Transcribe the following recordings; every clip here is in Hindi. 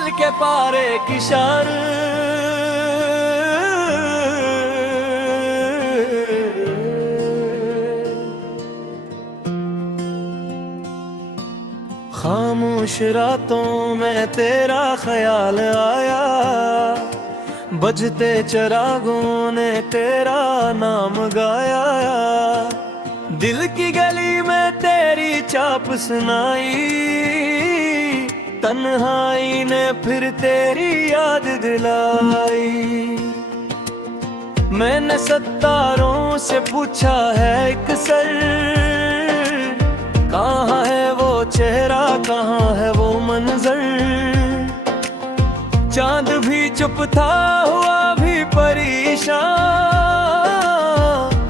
बोल के पारे की शान। खामोश रातों में तेरा ख्याल आया, बजते चिरागों ने तेरा नाम गाया। दिल की गली में तेरी चाप सुनाई, तन्हाई ने फिर तेरी याद दिलाई। मैंने सत्तारों से पूछा है एक सर, कहाँ है वो चेहरा, कहाँ है वो मंजर। चांद भी चुप था, हुआ भी परेशान।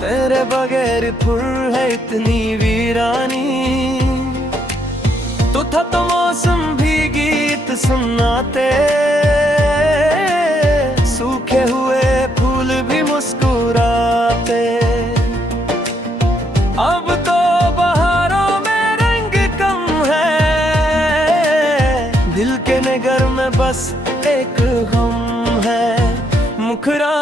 तेरे बगैर फुर है इतनी वीरानी। तू था तो मौसम भी गीत सुनाते, सूखे हुए फूल भी मुस्कुराते। अब तो बहारों में रंग कम है, दिल के नगर में बस एक गम है। मुखरा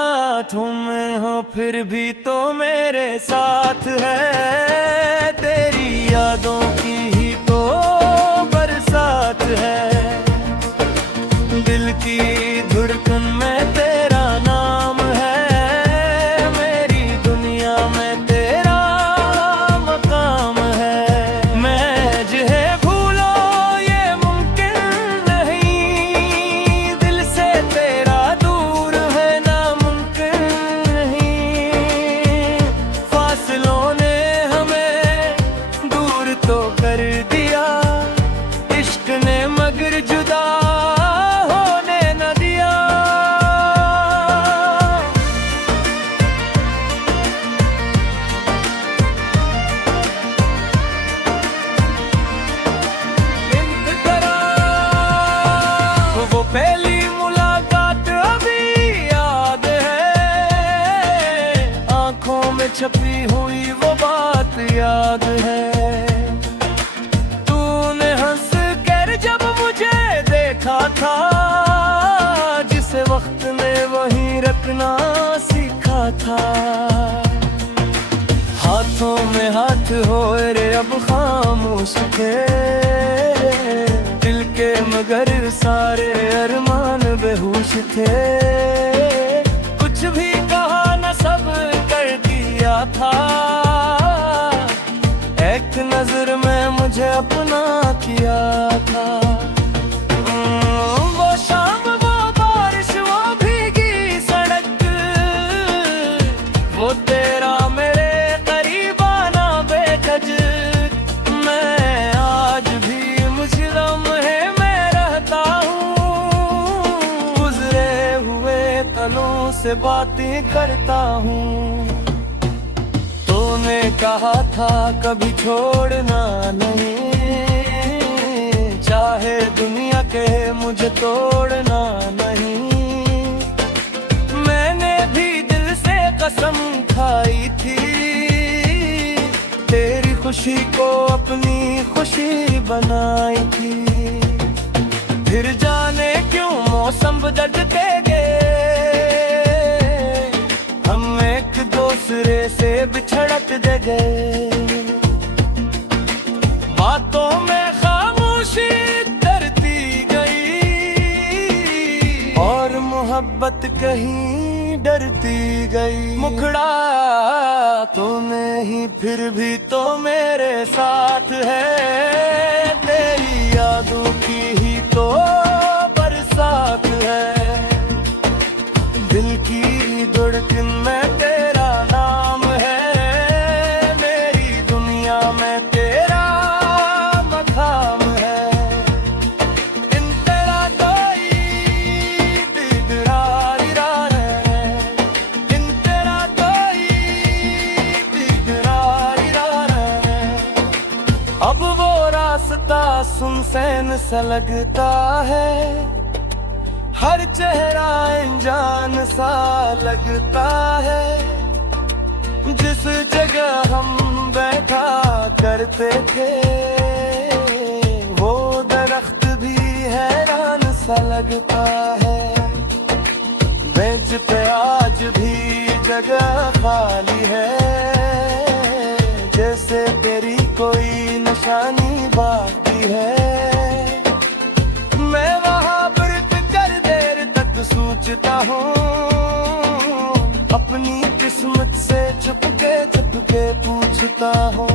तुम्हें हो फिर भी तो मेरे साथ है, तेरी यादों की ही तो बरसात है। दिल की धड़कन में तेरा नाम है, मेरी दुनिया में तेरा मकाम है। मैं जिसे भूलो ये मुमकिन नहीं, दिल से तेरा दूर है नामुमकिन नहीं। फासलों ने हमें दूर तो कर दिया, इश्क ने मगर जुदा होने न दिया। वो पहली मुलाकात अभी याद है, आंखों में छपी हुई वो बात याद है। तूने हंस कर जब मुझे देखा था, जिसे वक्त ने वहीं रखना सीखा था। हाथों में हाथ हो रे अब खामोश थे, दिल के मगर सारे अरमान बेहोश थे। कुछ भी कहा न सब कर दिया था, एक नजर में मुझे अपना किया था। वो शाम वो बारिश वो भीगी सड़क, वो तेरा मेरे करीब आना बेखज। मैं आज भी मुझे लम्हे में रहता हूँ, गुजरे हुए पलों से बातें करता हूँ। तूने कहा था कभी छोड़ना नहीं, चाहे दुनिया कहे मुझे तोड़ना नहीं। मैंने भी दिल से कसम खाई थी, तेरी खुशी को अपनी खुशी बनाई थी। फिर जाने क्यों मौसम बदलते गए, हम एक दूसरे से बिछड़ते गए। बातों में खामोशी डरती गई, और मोहब्बत कहीं डरती गई। मुखड़ा तूने ही फिर भी तो मेरे साथ है, तेरी यादों की ही तो बरसात है। दिल की धड़कन में तेरा नाम है, मेरी दुनिया में तेरा मकाम है। इन तेरा कोई दिगरारी है, इन तेरा कोई दिगरारी है। अब वो रास्ता सुनसान सा लगता है, हर चेहरा अनजान सा लगता है। जिस जगह हम बैठा करते थे, वो दरख्त भी हैरान सा सा लगता है। बेंच पे आज भी जगह खाली है, जैसे तेरी कोई निशानी बाकी है। मैं वहाँ व्रत कर देर तक सोचता हूँ, अपनी किस्मत से चुपके चुपके पूछता हूँ,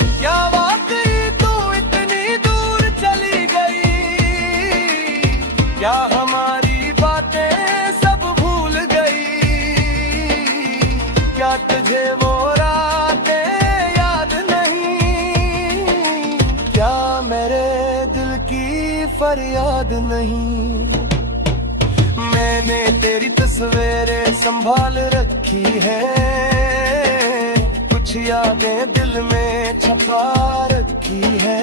क्या वाकई तू इतनी दूर चली गई? क्या हमारी बातें सब भूल गई? क्या तुझे वो रातें याद नहीं? क्या मेरे दिल की फरियाद नहीं? मैंने तेरी तस्वीरें संभाल रखी है, कुछ यादें दिल में छुपा रखी है।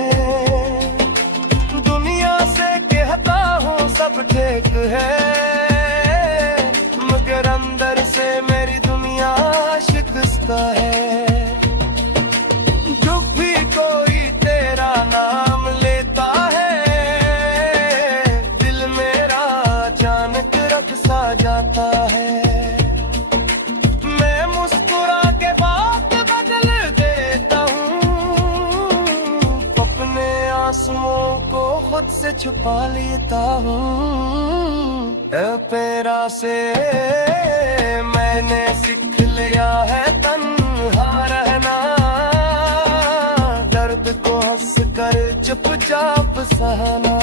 दुनिया से कहता हूँ सब ठीक है, मगर अंदर से मेरी दुनिया शिकस्ता है। जब भी कोई तेरा नाम लेता है, दिल मेरा अचानक रख सा जाता है। मैं मुस्कुरा के बात बदल देता हूँ, अपने आंसुओं को खुद से छुपा लेता हूँ। प्यारा से मैंने सीख लिया है तन्हा रहना, दर्द को हंस कर चुपचाप सहना।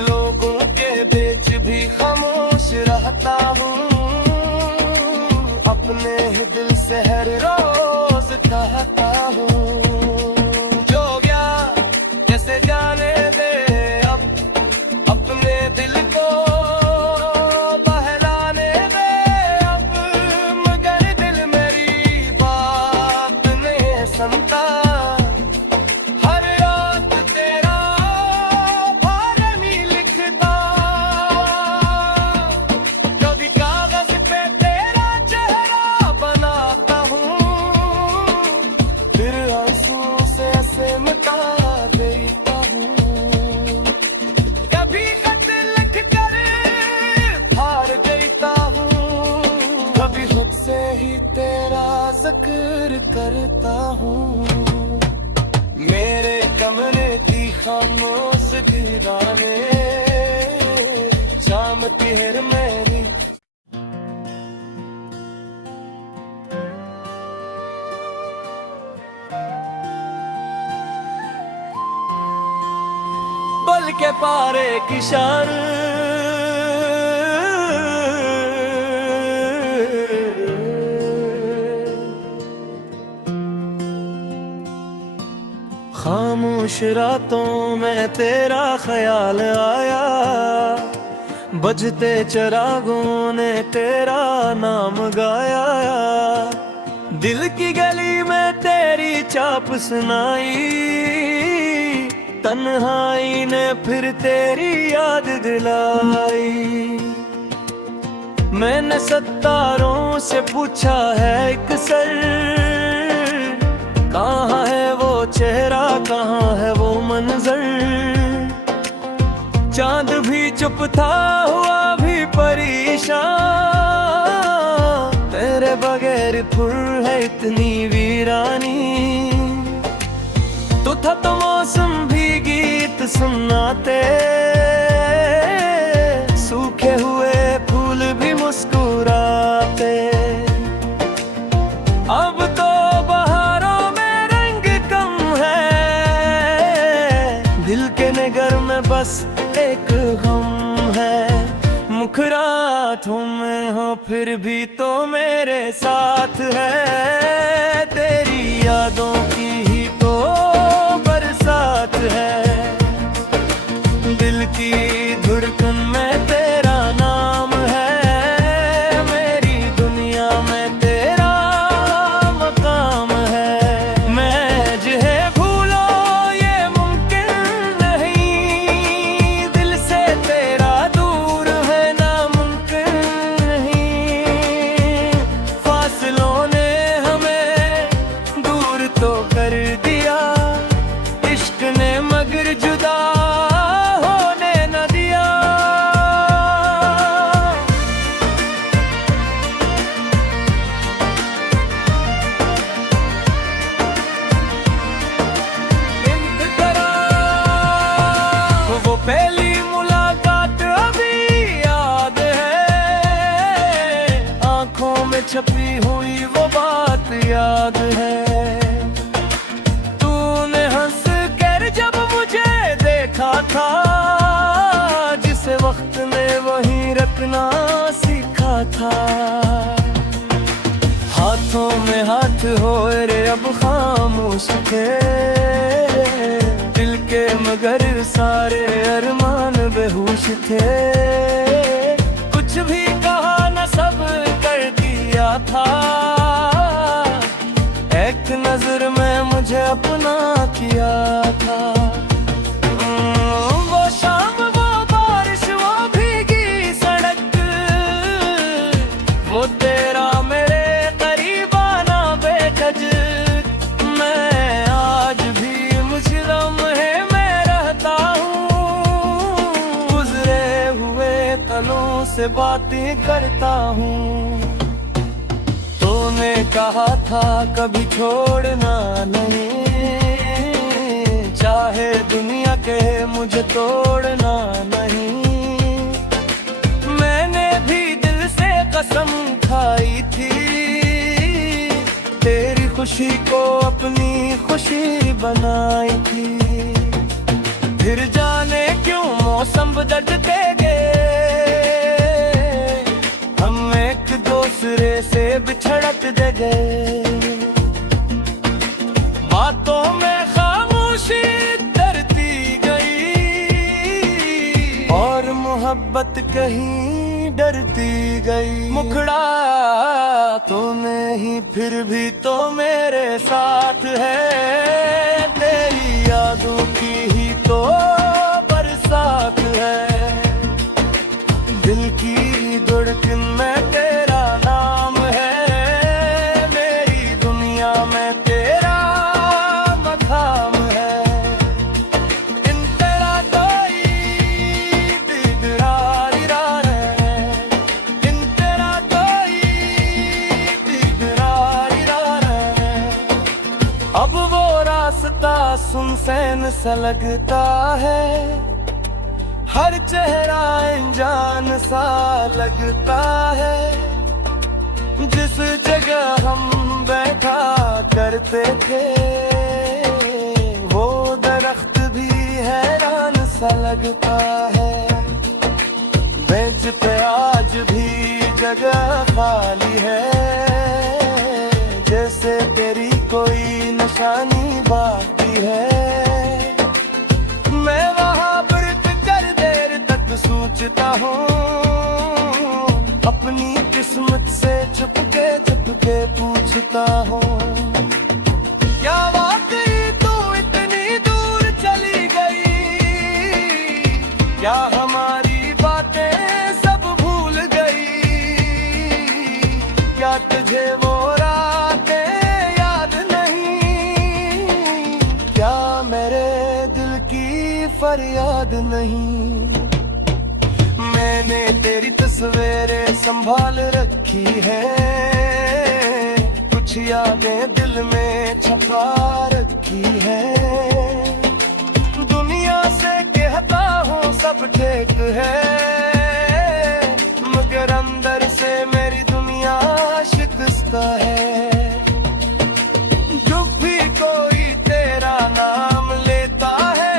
लोगों के बीच भी खामोश रहता हूँ, अपने ही दिल से हर रोज कहता हूँ, जो गया जैसे जाने दे अब अपने दिल को बहलाने दे अब। मगर दिल मेरी बात नहीं सुनता, हर रात तेरा भार नहीं लिखता। कभी कागज पे तेरा चेहरा बनाता हूँ, फिर आंसू से ऐसे मिटा देता हूँ। कभी खत लिख कर हार देता हूँ, कभी खुद से ही तेरा जिक्र करता हूँ। मेरे कमरे की खामोश दीवाने शाम तिहर मेरी। बल के पारे की शान खामोश रातों में तेरा ख्याल आया, बजते चिरागों ने तेरा नाम गाया। दिल की गली में तेरी चाप सुनाई, तन्हाई ने फिर तेरी याद दिलाई। मैंने सत्तारों से पूछा है एक सर, कहाँ है वो चेहरा, कहाँ है वो मंजर। चांद भी चुप था हुआ भी परेशान, तेरे बगैर फुर है इतनी वीरानी। तो था तो मौसम भी गीत सुनाते, सूखे हुए फूल भी मुस्कुराते। अब तो बहारों में रंग कम है, दिल के नगर में बस एक गम है। मुखरातों में हो फिर भी तो मेरे साथ है, तेरी यादों की ही तो बरसात है। दिल की धड़कन में तेरा नाम है, मेरी दुनिया में तेरा मकाम है। मैं जिसे भूलो ये मुमकिन नहीं, दिल से तेरा दूर है नामुमकिन नहीं। फासलों ने हमें दूर तो छपी हुई वो बात याद है। तूने हंस कर जब मुझे देखा था, जिसे वक्त ने वहीं रखना सीखा था। हाथों में हाथ हो रे अब खामोश थे, दिल के मगर सारे अरमान बेहोश थे। कुछ भी कहा न सब कर दिया था, एक नजर में मुझे अपना किया था। वो शाम वो बारिश वो भीगी सड़क, वो तेरा मेरे करीब आना बेखज। मैं आज भी मुझे लम्हे में रहता हूँ, गुजरे हुए तनों से बातें करता हूँ। तूने कहा था कभी छोड़ना नहीं, चाहे दुनिया कहे मुझे तोड़ना नहीं। मैंने भी दिल से कसम खाई थी, तेरी खुशी को अपनी खुशी बनाई थी। फिर जाने क्यों मौसम बदलते गए, हम एक दूसरे से बिछड़ते गए। बातों में खामोशी डरती गई, और मोहब्बत कहीं डरती गई। मुखड़ा तो नहीं फिर भी तो मेरे साथ है, तेरी यादों की ही तो बरसात है। दिल की धड़कन में तेरा नाम है, मेरी दुनिया में तेरा मकाम है। इन तेरा कोई बिगड़ार है, इन तेरा कोई बिगड़ार है। अब वो रास्ता सुनसान सा लगता है, हर चेहरा अनजान सा लगता है। जिस जगह हम बैठा करते थे, वो दरख्त भी हैरान सा लगता है। बेंच पे आज भी जगह खाली है, जैसे तेरी कोई निशानी बाकी है। मैं वहाँ सोचता हूँ, अपनी किस्मत से चुपके पूछता हूँ। क्या वाकई तू इतनी दूर चली गई, क्या हमारी बातें सब भूल गई। क्या तुझे वो रातें याद नहीं, क्या मेरे दिल की फरियाद नहीं। मैंने तेरी तस्वीरें संभाल रखी है, कुछ यादें दिल में छुपा रखी है। दुनिया से कहता हूँ सब ठीक है, मगर अंदर से मेरी दुनिया शिकस्ता है। जब भी कोई तेरा नाम लेता है,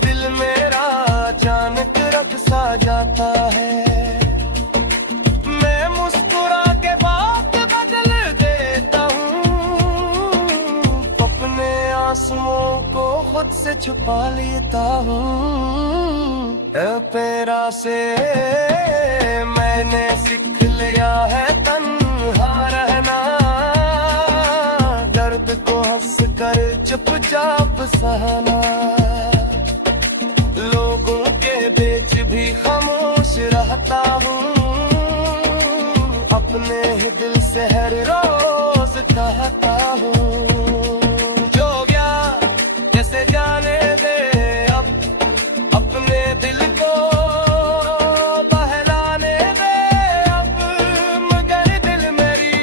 दिल मेरा अचानक सा जाता है। मैं मुस्कुरा के बात बदल देता हूँ, अपने आंसुओं को खुद से छुपा लेता हूँ। तेरा से मैंने सीख लिया है तन्हा रहना, दर्द को हंस कर चुपचाप सहना। लोगों के बीच भी खामोश रहता हूँ, अपने ही दिल से हर रोज कहता हूँ। जो गया जैसे जाने दे, अब अपने दिल को बहलाने दे। अब मगर दिल मेरी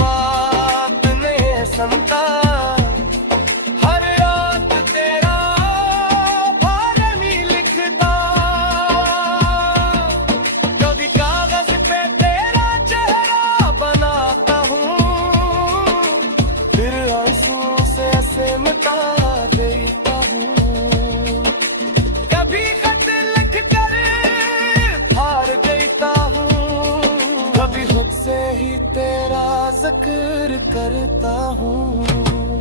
बात नहीं सुनता, चेहरा जिक्र करता हूँ।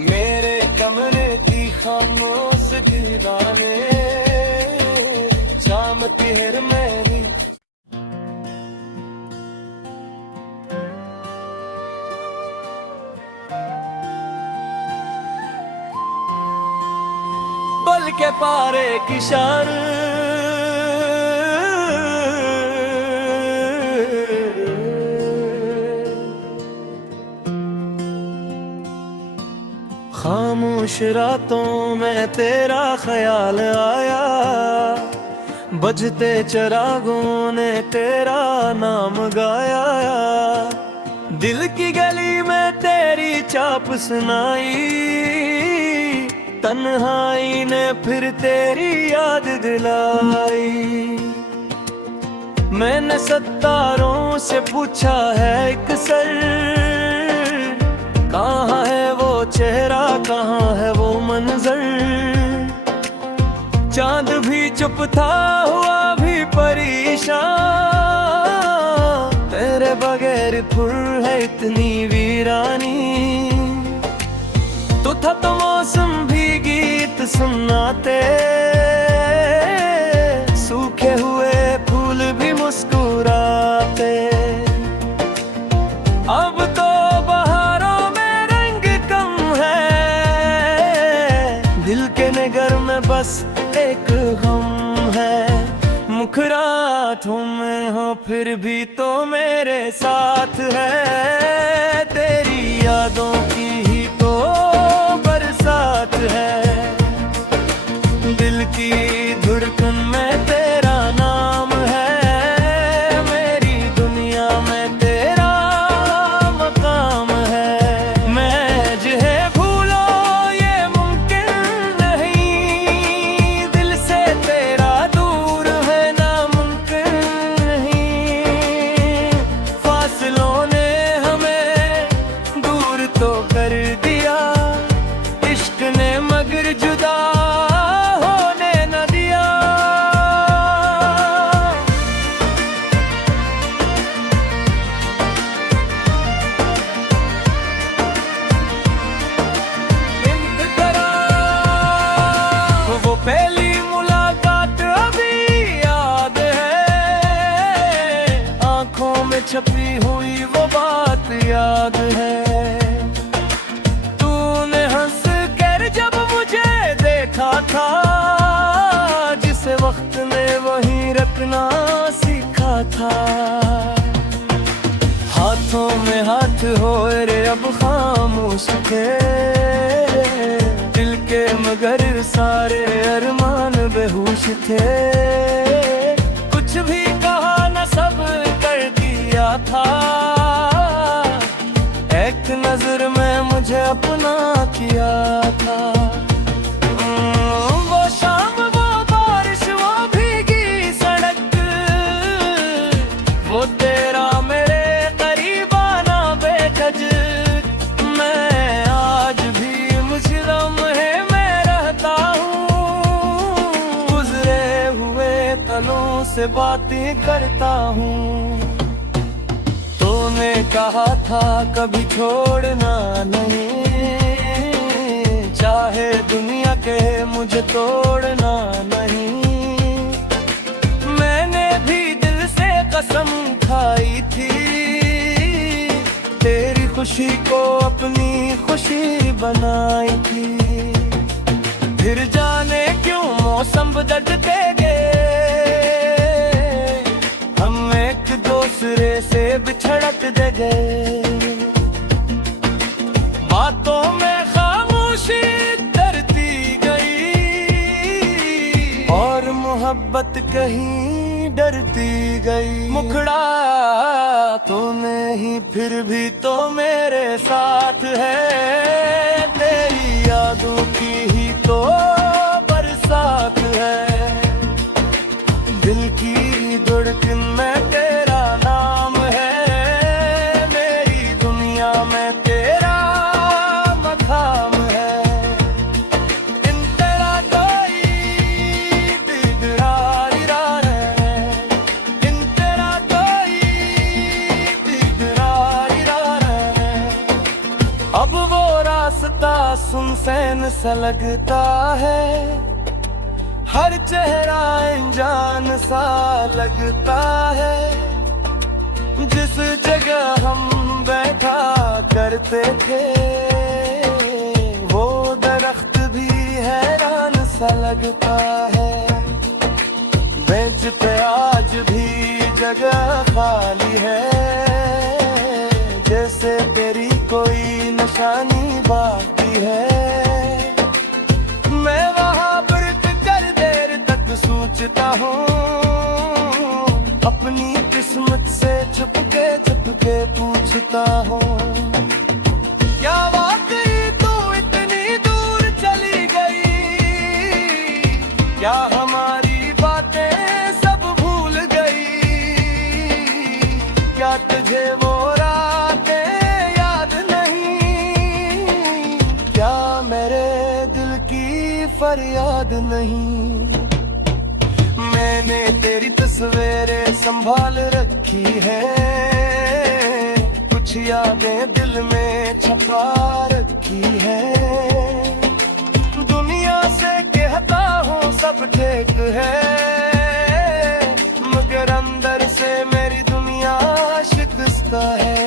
मेरे कमरे की खामोश दीवाने चामती है मेरी। बल के पारे की शान खामोश रातों में तेरा ख्याल आया, बजते चिरागों ने तेरा नाम गाया। दिल की गली में तेरी चाप सुनाई, तन्हाई ने फिर तेरी याद दिलाई। मैंने सत्तारों से पूछा है एक सर, कहाँ है वो चेहरा, कहाँ है वो मंजर। चांद भी चुप था, हुआ भी परेशान। तेरे बगैर फुर है इतनी वीरानी। तो था तो मौसम भी गीत सुनाते, सूखे हुए फूल भी मुस्कुराते। अब तो बहारों में रंग कम है, दिल के नगर में बस एक गम है। मुखरातों में हो फिर भी तो मेरे साथ है, तेरी यादों की ही तो बरसात है। दिल की धड़कन में तेरा नाम है, मेरी दुनिया में तेरा मकाम है। मैं जिसे भूलो ये मुमकिन नहीं, दिल से तेरा दूर है नामुमकिन नहीं। फासलों ने हमें दूर तो कर दिया, इश्क ने मगर जुदा होने न दिया। वो पहली मुलाकात अभी याद है, आंखों में छपी हुई वो बात याद है। तूने हंस कर जब मुझे देखा था, जिसे वक्त ने वहीं रखना सीखा था। हाथों में हाथ हो रे अब खामोश थे, दिल के मगर सारे अरमान बेहोश थे। कुछ भी कहा न सब कर दिया था, एक नजर में मुझे अपना किया था। वो शाम वो बारिश वो भीगी सड़क, वो तेरा मेरे करीब आना बेखज। मैं आज भी मुझे लम्हे में रहता हूँ, गुजरे हुए तलों से बातें करता हूँ। तूने कहा था कभी छोड़ना नहीं, चाहे दुनिया के मुझे तोड़ना नहीं। मैंने भी दिल से कसम खाई थी, तेरी खुशी को अपनी खुशी बनाई थी। फिर जाने क्यों मौसम बदलते गए, हम एक दूसरे से बिछड़ते गए। बातों में खामोशी डरती गई, और मोहब्बत कहीं डरती गई। मुखड़ा तूने ही फिर भी तो मेरे साथ है, तेरी यादों की ही तो बरसात है। दिल की धड़कन में तेरा नाम है, मेरी दुनिया में तेरा मकाम है। इन तेरा कोई बिगड़ारी इन तेरा कोई बिगड़ारी हमसैन सा लगता है, हर चेहरा अनजान सा लगता है। जिस जगह हम बैठा करते थे वो दरख्त भी हैरान सा लगता है। बेंच पे आज भी जगह खाली है, जैसे तेरी कोई निशानी बाकी है। मैं वहाँ बैठ कर देर तक सोचता हूँ, अपनी किस्मत से चुपके चुपके पूछता हूँ। क्या वाकई तू इतनी दूर चली गई, क्या हमारी बातें सब भूल गई, क्या तुझे वो रातें याद नहीं, क्या मेरे दिल की फरियाद नहीं। मैंने तेरी तस्वीरें संभाल रखी है, कुछ यादें दिल में छुपा रखी है। दुनिया से कहता हूँ सब ठीक है, मगर अंदर से मेरी दुनिया शिकस्ता है।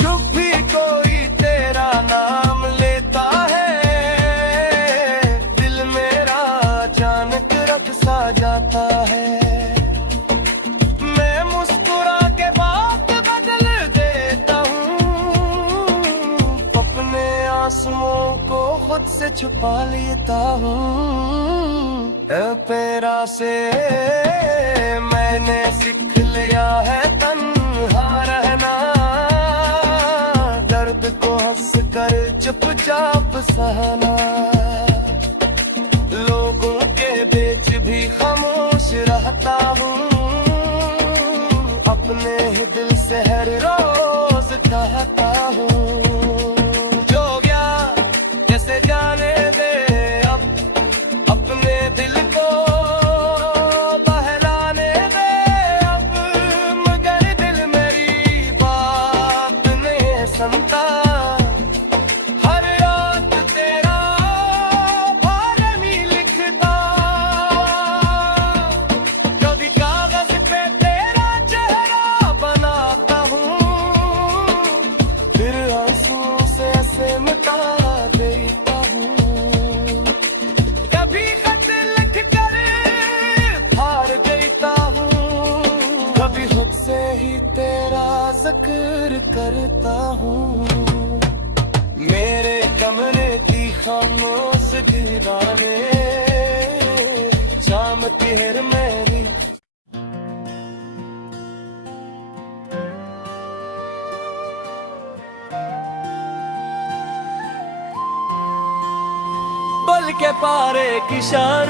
जब भी कोई तेरा नाम लेता है, दिल मेरा अचानक रख सा जाता है। मैं मुस्कुरा के बात बदल देता हूँ, अपने आंसुओं को खुद से छुपा लेता हूँ। तेरा से मैंने सीख लिया है तन्हा रहना, दर्द को हंस कर चुपचाप सहना। लोगों के बीच भी खामोश रहता हूँ, अपने ही दिल से हर रोज कहता हूँ। जो गया जैसे जाने दे अब, अपने दिल को बहलाने दे अब, मगर दिल मेरी बात नहीं सुनता। हर रात तेरा बारे में लिखता, कभी कागज पे तेरा चेहरा बनाता हूँ, फिर आंसू से ऐसे मिटा देता हूँ। कभी खत लिख कर फाड़ देता हूँ, कभी खुद से ही तेरा जिक्र करता हूँ। मेरे कमरे की खामोश दीवाने, शाम की हर मेरी बल के पारे की शान,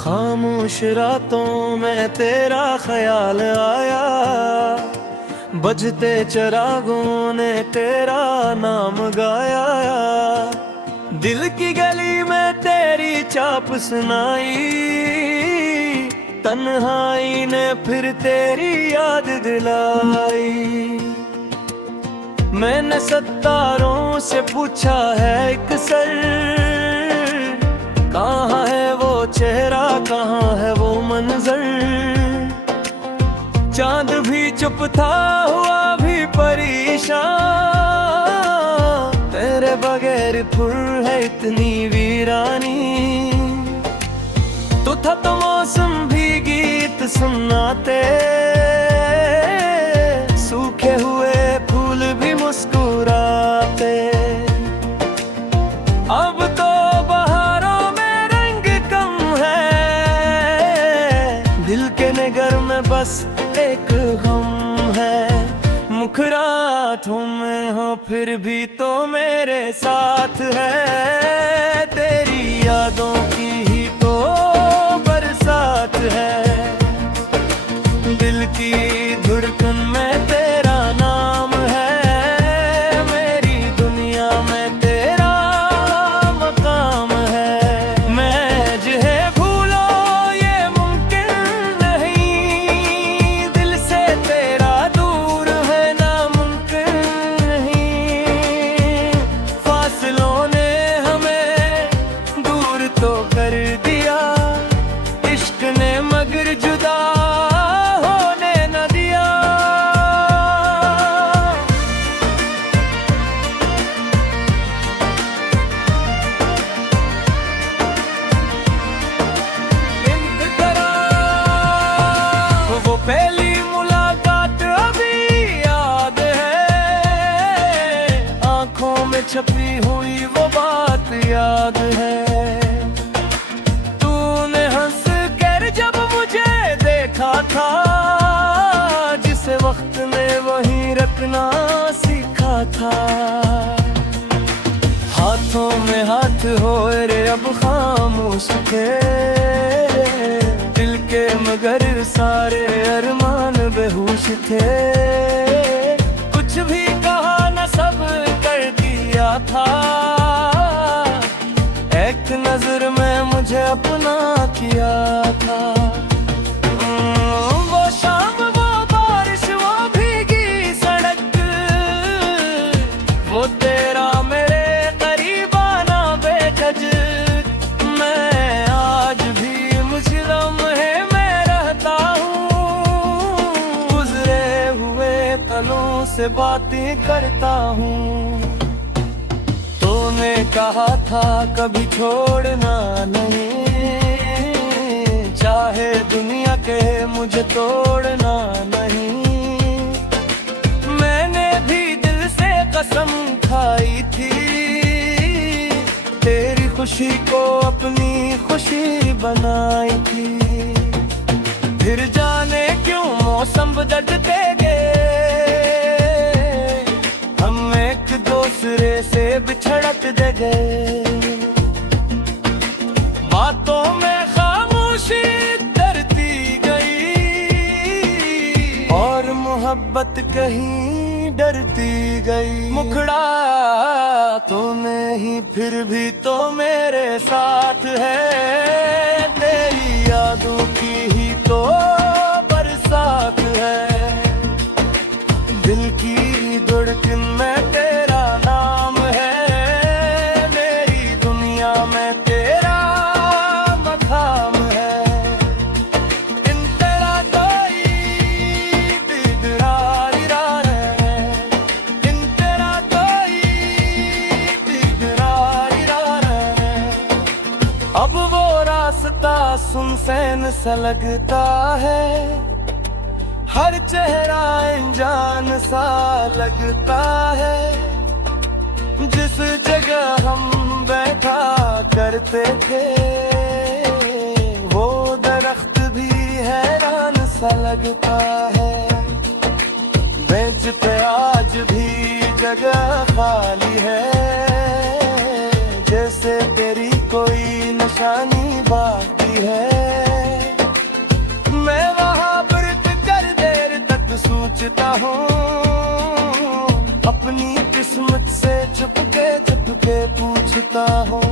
खामोश रातों में तेरा ख्याल आया, बजते चरागों ने तेरा नाम गाया। दिल की गली में तेरी चाप सुनाई, तन्हाई ने फिर तेरी याद दिलाई। मैंने सत्तारों से पूछा है एक सर, कहाँ है वो चेहरा, कहाँ है वो मंजर। चांद भी चुप था, हुआ भी परेशान, तेरे बगैर फुर है इतनी वीरानी। तो था तो मौसम भी गीत सुनाते, सूखे हुए फूल भी मुस्कुराते। अब तो बहारों में रंग कम है, दिल के नगर में बस एक गम है। मुखरातों में हो फिर भी तो मेरे साथ है, तेरी यादों की ही तो बरसात है। दिल की धड़कन में तेरा नाम है, मेरी दुनिया में तेरा मकाम है। मैं जिन्हें भूलो ये में छपी हुई वो बात याद है। तूने हंस कर जब मुझे देखा था, जिसे वक्त ने वहीं रखना सीखा था। हाथों में हाथ होए रे अब खामोश थे, दिल के मगर सारे अरमान बेहोश थे। कुछ भी कहा न सब कर दिया था, एक नजर में मुझे अपना किया था। वो शाम वो बारिश वो भीगी सड़क, वो तेरा मेरे करीब आना बेखज। मैं आज भी मुझे लम्हे में रहता हूँ, गुजरे हुए कलों से बातें करता हूँ। तूने कहा था कभी छोड़ना नहीं, चाहे दुनिया के मुझे तोड़ना नहीं। मैंने भी दिल से कसम खाई थी, तेरी खुशी को अपनी खुशी बनाई थी। फिर जाने क्यों मौसम बदलते गए, हम एक दूसरे से बिछड़ते गए। बातों में खामोशी डरती गई, और मोहब्बत कहीं डरती गई। मुखड़ा तूने ही फिर भी तो मेरे साथ है, तेरी यादों की ही तो बरसात है। दिल की धड़कन में तेरा नाम है, मेरी दुनिया में तेरा मकाम है। इन तेरा कोई बिगड़ार है, इन तेरा कोई बिगड़ार है। अब वो रास्ता सुनसान सा लगता है, हर चेहरा अनजान सा लगता है। जिस जगह हम बैठा करते थे, वो दरख्त भी हैरान सा लगता है। बेंच पे आज भी जगह खाली है, जैसे तेरी कोई निशानी बाकी है। मैं वहाँ सोचता हूँ, अपनी किस्मत से चुपके पूछता हूँ।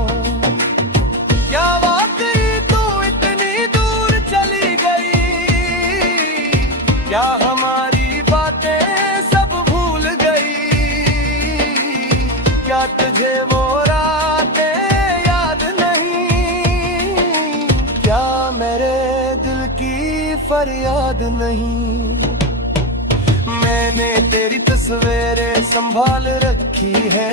क्या वाकई तू इतनी दूर चली गई, क्या हमारी बातें सब भूल गई। क्या तुझे वो रातें याद नहीं, क्या मेरे दिल की फरियाद नहीं। मैंने तेरी तस्वीरें संभाल रखी है।